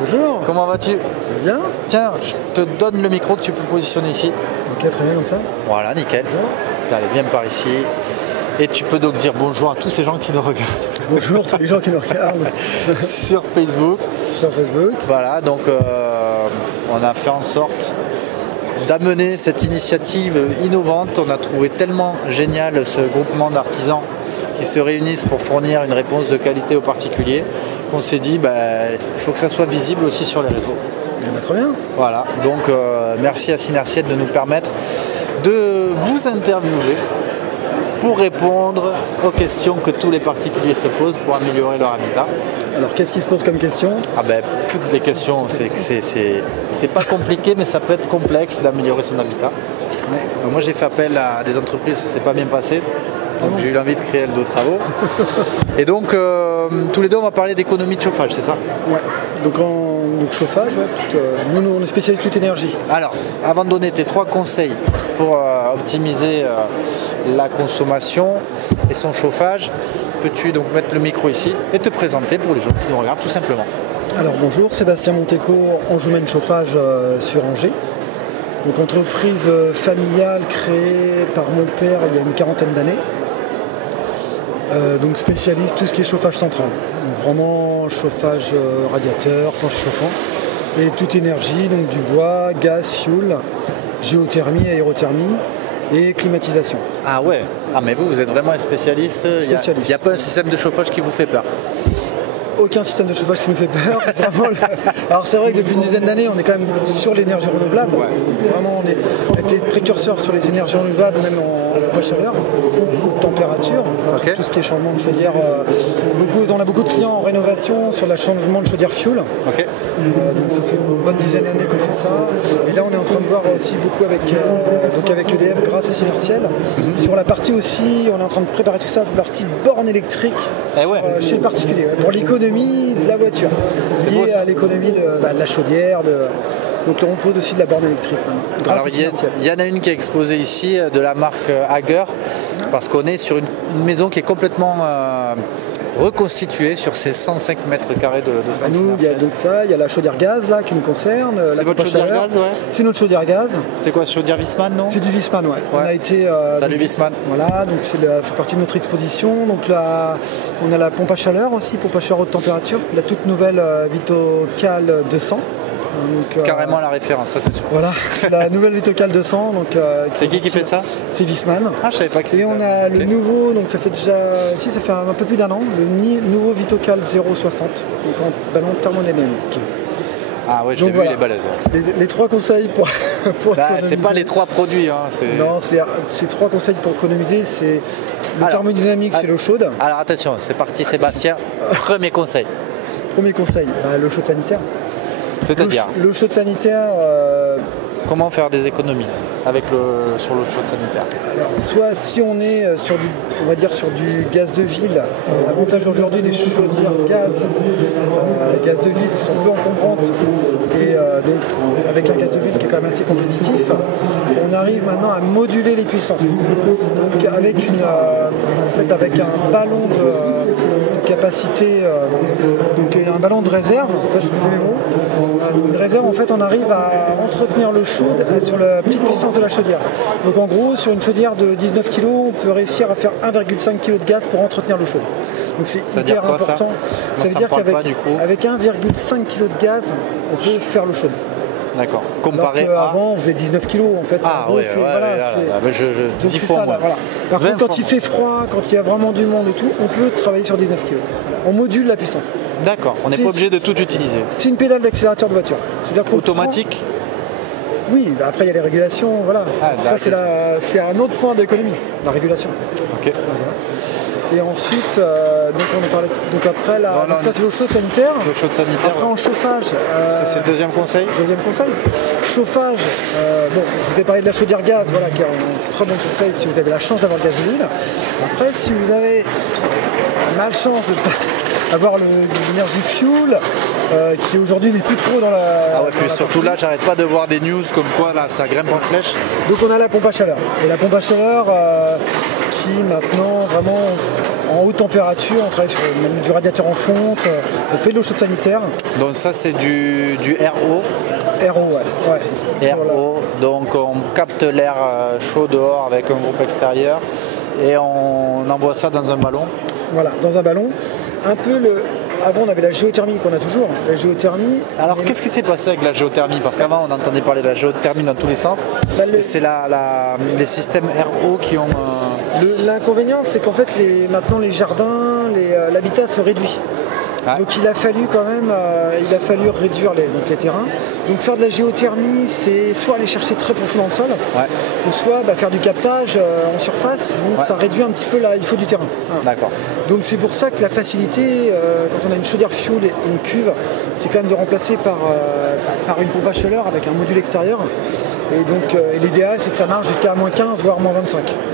Bonjour. Comment vas-tu? Ça va bien? Tiens, je te donne le micro que tu peux positionner ici. Ok, très bien comme ça. Voilà, nickel. Allez, viens par ici. Et tu peux donc dire bonjour à tous ces gens qui nous regardent. Bonjour tous les gens qui nous regardent. Sur Facebook. Sur Facebook. Voilà, donc on a fait en sorte d'amener cette initiative innovante. On a trouvé tellement génial ce groupement d'artisans qui se réunissent pour fournir une réponse de qualité aux particuliers qu'on s'est dit il faut que ça soit visible aussi sur les réseaux. Très bien. Voilà, donc merci à Synertiet de nous permettre de vous interviewer pour répondre aux questions que tous les particuliers se posent pour améliorer leur habitat. Alors qu'est-ce qui se pose comme question? Toutes les questions, c'est pas compliqué, mais ça peut être complexe d'améliorer son habitat. Ouais. Donc moi j'ai fait appel à des entreprises, ça s'est pas bien passé. Donc j'ai eu l'envie de créer Eldo Travaux. Et donc tous les deux on va parler d'économie de chauffage, c'est ça? Ouais. Donc chauffage, ouais, nous on est spécialiste toute énergie. Alors, avant de donner tes 3 conseils pour optimiser la consommation et son chauffage, peux-tu donc mettre le micro ici et te présenter pour les gens qui nous regardent tout simplement? Alors bonjour, Sébastien Monteco, Anjoumen Chauffage sur Angers. Donc entreprise familiale créée par mon père il y a une 40aine d'années. Donc spécialiste tout ce qui est chauffage central. Donc vraiment chauffage radiateur, planche chauffant. Et toute énergie, donc du bois, gaz, fioul, géothermie, aérothermie et climatisation. Ah ouais, mais vous êtes vraiment un spécialiste. Il n'y a pas un système de chauffage qui vous fait peur? Aucun système de chauffage qui nous fait peur. Alors c'est vrai que depuis une dizaine d'années, on est quand même sur l'énergie renouvelable. Ouais. Vraiment, on a été précurseurs sur les énergies renouvelables, même en pompe à chaleur, température, okay. Tout ce qui est changement de chaudière. On a beaucoup de clients en rénovation sur le changement de chaudière fuel. Okay. Donc ça fait une bonne dizaine d'années qu'on fait ça. Et là, on est en train de voir aussi beaucoup avec EDF grâce à Synertiet. Sur la partie aussi, on est en train de préparer tout ça, la partie borne électrique chez le particulier, pour l'économie de la voiture, liée à l'économie de la chaudière. Donc on pose aussi de la borne électrique maintenant. Alors il y en a une qui est exposée ici de la marque Hager, parce qu'on est sur une maison qui est complètement reconstituée sur ces 105 mètres carrés de nous, il y a donc ça, il y a la chaudière gaz là qui nous concerne. C'est votre chaudière gaz, ouais? C'est notre chaudière gaz. C'est quoi, chaudière Wiesmann, non? C'est du Wiesmann, ouais. On a été. Salut Wiesmann. Voilà, donc c'est fait partie de notre exposition. Donc là, on a la pompe à chaleur aussi, pompe à chaleur haute température, la toute nouvelle Vitocal 200. Donc, carrément la référence, attention. Voilà, c'est la nouvelle Vitocal 200. C'est qui fait ça? C'est Wiesmann. Ah, je savais pas. Et on a le nouveau, donc ça fait déjà, ça fait un peu plus d'un an, le nouveau Vitocal 060, donc en ballon thermodynamique. Ah ouais, je l'ai vu, il est balèze. Ouais. Les 3 conseils pour c'est pas les 3 produits. Hein, non, c'est 3 conseils pour économiser. C'est le thermodynamique, c'est l'eau chaude. Alors attention, c'est parti Sébastien. Premier conseil. Premier conseil, l'eau chaude sanitaire. C'est-à-dire l'eau chaude sanitaire. Comment faire des économies sur l'eau chaude sanitaire? Alors, soit si on est sur du gaz de ville, l'avantage aujourd'hui des chaudières gaz de ville qui sont peu encombrantes et donc avec un gaz de ville qui est quand même assez compétitif, on arrive maintenant à moduler les puissances. Donc avec un ballon de capacité, donc un ballon de réserve, en fait je fais mes mots, une réserve en fait on arrive à entretenir l'eau chaude sur la petite puissance de la chaudière. Donc en gros sur une chaudière de 19 kg, on peut réussir à faire 1,5 kg de gaz pour entretenir l'eau chaude. Donc c'est hyper important. Ça veut dire qu'avec 1,5 kg de gaz, on peut faire l'eau chaude. D'accord. Comparé avant, on faisait 19 kg en fait. Je 10 fois moins. Voilà. Par contre, quand il fait froid, quand il y a vraiment du monde et tout, on peut travailler sur 19 kg. On module la puissance. D'accord. On n'est pas obligé de tout utiliser. C'est une pédale d'accélérateur de voiture. Automatique. Oui, après il y a les régulations, voilà. Ça c'est un autre point d'économie, la régulation. Ok. Voilà. Et ensuite, donc on a parlé. Donc après ça c'est l'eau chaude sanitaire. L'eau chaude sanitaire. Après en chauffage. C'est le deuxième conseil. Deuxième conseil. Chauffage. Je vous ai parlé de la chaudière gaz, voilà, qui est un très bon conseil si vous avez la chance d'avoir le gaz de ville. Après, si vous avez la malchance de avoir l'énergie fuel, qui aujourd'hui n'est plus trop dans la. Ah ouais, puis surtout là, j'arrête pas de voir des news comme quoi là, ça grimpe en flèche. Donc on a la pompe à chaleur. Et la pompe à chaleur qui maintenant vraiment en haute température, on travaille sur même du radiateur en fonte, on fait de l'eau chaude sanitaire. Donc ça c'est du RO. RO, ouais. RO, donc on capte l'air chaud dehors avec un groupe extérieur et on envoie ça dans un ballon. Voilà, dans un ballon. Un peu Avant on avait la géothermie qu'on a toujours. La géothermie. Alors qu'est-ce qui s'est passé avec la géothermie? Parce qu'avant on entendait parler de la géothermie dans tous les sens. C'est les systèmes RO qui ont... L'inconvénient c'est qu'en fait maintenant les jardins, l'habitat se réduit. Ouais. Donc il a fallu quand même réduire les terrains. Donc faire de la géothermie, c'est soit aller chercher très profond dans le sol, ou soit faire du captage en surface. Donc ça réduit un petit peu il faut du terrain. Voilà. D'accord. Donc c'est pour ça que la facilité, quand on a une chaudière fuel et une cuve, c'est quand même de remplacer par une pompe à chaleur avec un module extérieur. Et donc l'idéal c'est que ça marche jusqu'à -15 voire -25.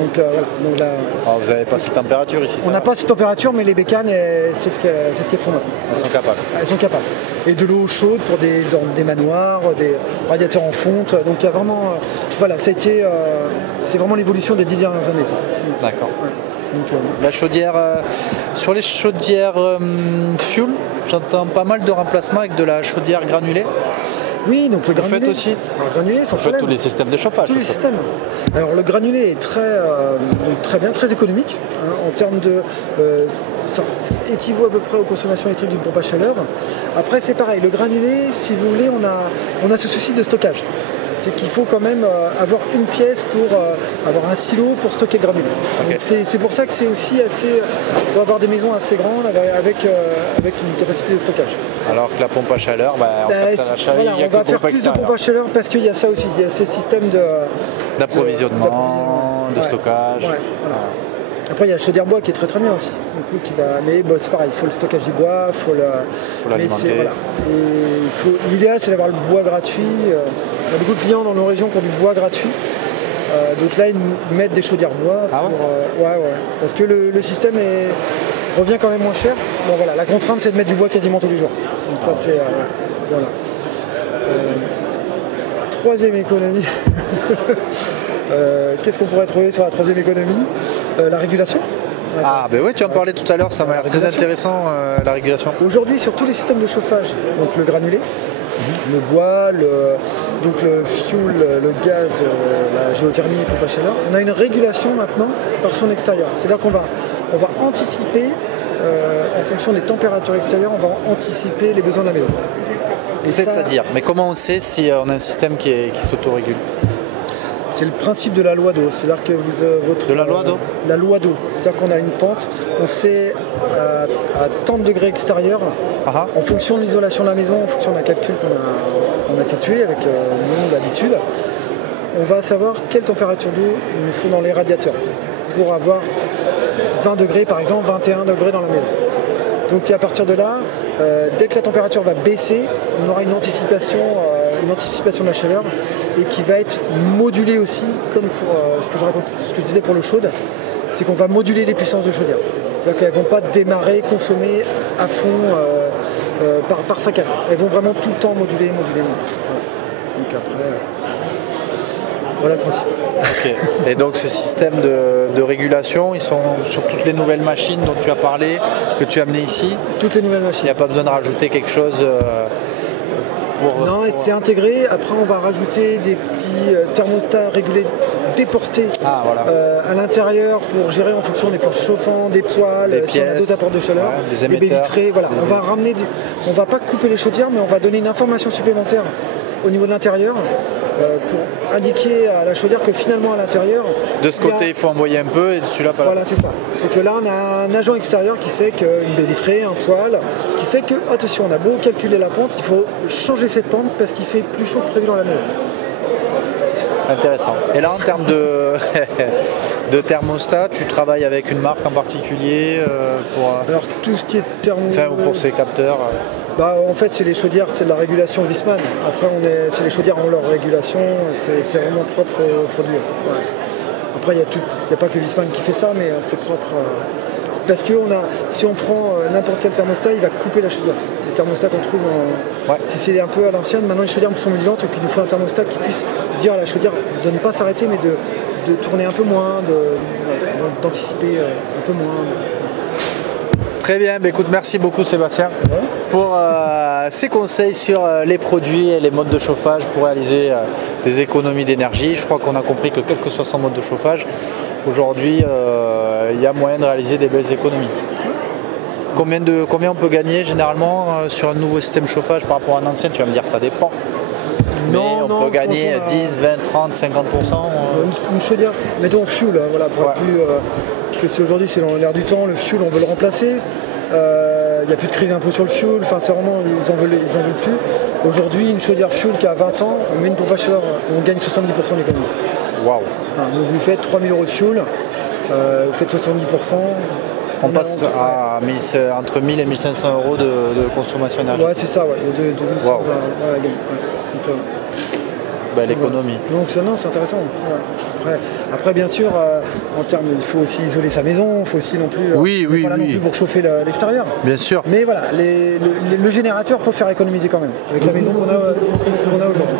Donc voilà. Donc, là, alors, vous n'avez pas cette température ici? On n'a pas cette température, mais les bécanes, c'est ce qu'elles font maintenant. Elles sont capables. Elles sont capables. Et de l'eau chaude pour des manoirs, des radiateurs en fonte. Donc il y a vraiment, voilà, c'est vraiment l'évolution des 10 dernières années. D'accord. Ouais. La chaudière, sur les chaudières fuel, j'entends pas mal de remplacements avec de la chaudière granulée. Oui, donc le granulé. Vous faites aussi granulé, sans problème. Tous les systèmes de chauffage. Tous les systèmes. Alors le granulé est très bien, très économique en termes de. Ça équivaut à peu près aux consommations électriques d'une pompe à chaleur. Après c'est pareil, le granulé, si vous voulez, on a ce souci de stockage. C'est qu'il faut quand même avoir une pièce pour avoir un silo pour stocker le granulé. Okay. C'est pour ça que c'est aussi assez. Il faut avoir des maisons assez grandes avec une capacité de stockage. Alors que la pompe à chaleur, on va faire plus de pompe à chaleur parce qu'il y a ça aussi, il y a ce système d'approvisionnement, de stockage. Ouais, voilà. Après il y a la chaudière bois qui est très très bien aussi. Mais c'est pareil, il faut le stockage du bois, il faut l'alimenter. Voilà. L'idéal c'est d'avoir le bois gratuit. On a beaucoup de clients dans nos régions qui ont du bois gratuit. Donc là ils nous mettent des chaudières bois. Parce que le système revient quand même moins cher. Bon voilà, la contrainte c'est de mettre du bois quasiment tous les jours. Donc ça c'est voilà. Troisième économie. Qu'est-ce qu'on pourrait trouver sur la troisième économie? La régulation. Ah ben oui, tu en parlais tout à l'heure, ça m'a l'air très intéressant, la régulation. Aujourd'hui sur tous les systèmes de chauffage, donc le granulé, le bois, donc le fuel, le gaz, la géothermie, pompe à chaleur, on a une régulation maintenant par son extérieur. C'est-à-dire qu'on va anticiper, en fonction des températures extérieures, on va anticiper les besoins de la maison. C'est-à-dire, mais comment on sait si on a un système qui s'autorégule? C'est le principe de la loi d'eau, c'est-à-dire que de la loi d'eau. La loi d'eau, c'est-à-dire qu'on a une pente, on sait à tant de degrés extérieurs, en fonction de l'isolation de la maison, en fonction d'un calcul qu'on a effectué avec nous d'habitude, on va savoir quelle température d'eau il nous faut dans les radiateurs pour avoir 20 degrés par exemple, 21 degrés dans la maison. Donc à partir de là, dès que la température va baisser, on aura une anticipation de la chaleur et qui va être modulée aussi, comme pour ce que je disais pour l'eau chaude, c'est qu'on va moduler les puissances de chaudière. C'est-à-dire qu'elles ne vont pas démarrer, consommer à fond par saccade. Elles vont vraiment tout le temps moduler. Voilà. Donc après, voilà le principe. Okay. Et donc ces systèmes de régulation, ils sont sur toutes les nouvelles machines dont tu as parlé, que tu as amenées ici? Toutes les nouvelles machines. Il n'y a pas besoin de rajouter quelque chose Non, c'est intégré. Après, on va rajouter des petits thermostats régulés déportés à l'intérieur pour gérer en fonction des planches chauffantes, des poêles, si on a d'autres apports de chaleur, des baies vitrées. Voilà. On va pas couper les chaudières, mais on va donner une information supplémentaire au niveau de l'intérieur pour indiquer à la chaudière que finalement à l'intérieur... De ce côté, il faut envoyer un peu et de celui-là pas. Voilà, c'est ça. C'est que là, on a un agent extérieur qui fait qu'une baie vitrée, un poêle, qui fait que, attention, on a beau calculer la pente, il faut changer cette pente parce qu'il fait plus chaud que prévu dans la maison. Intéressant. Et là, en termes de thermostat, tu travailles avec une marque en particulier Alors, tout ce qui est pour ces capteurs En fait, c'est les chaudières, c'est de la régulation Viessmann. Après, c'est les chaudières ont leur régulation, c'est vraiment propre au produit. Ouais. Après, il n'y a pas que Viessmann qui fait ça, mais c'est propre. Parce que si on prend n'importe quel thermostat, il va couper la chaudière. Les thermostats qu'on trouve si c'est un peu à l'ancienne, maintenant les chaudières sont modulantes, donc il nous faut un thermostat qui puisse dire à la chaudière de ne pas s'arrêter, mais de tourner un peu moins, d'anticiper un peu moins. Très bien, bah, écoute, merci beaucoup Sébastien pour ces conseils sur les produits et les modes de chauffage pour réaliser des économies d'énergie. Je crois qu'on a compris que quel que soit son mode de chauffage, aujourd'hui il y a moyen de réaliser des belles économies. Combien on peut gagner généralement sur un nouveau système de chauffage par rapport à un ancien? Tu vas me dire ça dépend. Mais on peut gagner 10, 20, 30, 50%. Une chaudière, mettons fuel, voilà, pour être plus, parce que aujourd'hui c'est dans l'air du temps, le fuel on veut le remplacer. Il n'y a plus de crédit d'impôt sur le fuel, enfin c'est vraiment, ils en veulent plus. Aujourd'hui une chaudière fuel qui a 20 ans, on met une pompe à chaleur, on gagne 70% d'économie. Waouh. Donc vous faites 3000 € de fuel, vous faites 70%. On passe à entre 1000 et 1500 € de consommation énergétique. Ouais, c'est ça, ouais. De 1100 wow. L'économie. Donc non, c'est intéressant. Ouais. Après, bien sûr, en termes, il faut aussi isoler sa maison, il faut aussi non plus. Pas non plus pour chauffer l'extérieur. Bien sûr. Mais voilà, le générateur peut faire économiser quand même, avec la maison qu'on a aujourd'hui.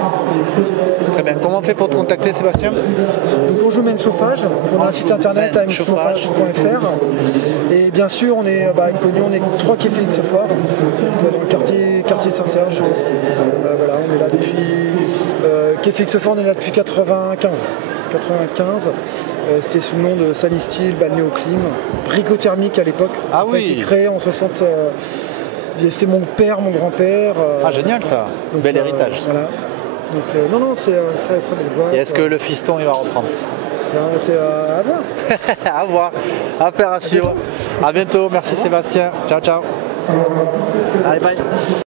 Très bien. Comment on fait pour te contacter, Sébastien? Donc on joue Maine Chauffage, on a un site internet amchauffage.fr. Et bien sûr, on est connu, on est 3 quai Félix Faure, dans le quartier Saint-Serge. Voilà, on est là depuis. Quai Félix Faure, on est là depuis 95. C'était sous le nom de Sanistil, Balnéoclim, Bricothermique à l'époque. Ah ça a été créé en 60. C'était mon père, mon grand-père. Génial ça, donc, bel héritage. Voilà. Donc non, c'est un très très belle boîte. Et est-ce que le fiston il va reprendre? C'est à voir. À voir, affaire à suivre. À bientôt, merci Sébastien. Ciao, ciao. Allez, bye.